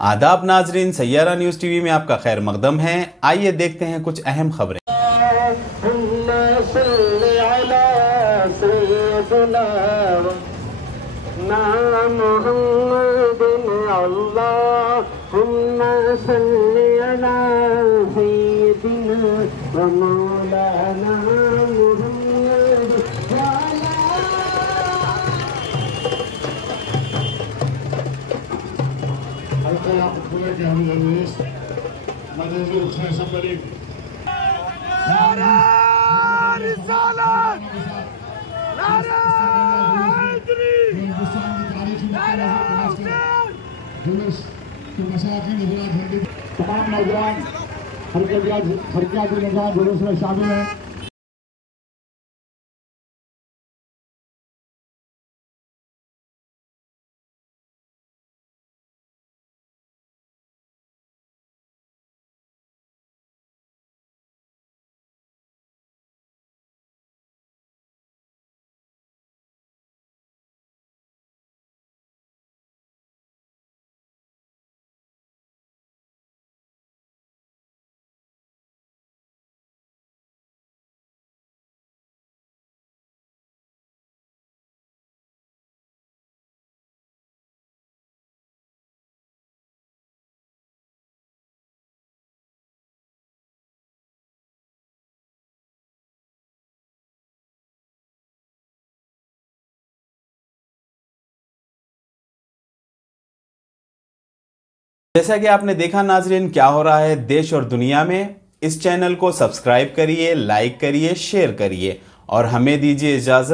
आदाब नाजरीन, Saiyaara news TV में आपका खैर मकदम है। आइए देखते हैं कुछ अहम खबरें। तमाम नौजवान हरकत निजाम जुलूस में शामिल हैं। जैसा कि आपने देखा नाजरीन, क्या हो रहा है देश और दुनिया में। इस चैनल को सब्सक्राइब करिए, लाइक करिए, शेयर करिए और हमें दीजिए इजाज़त।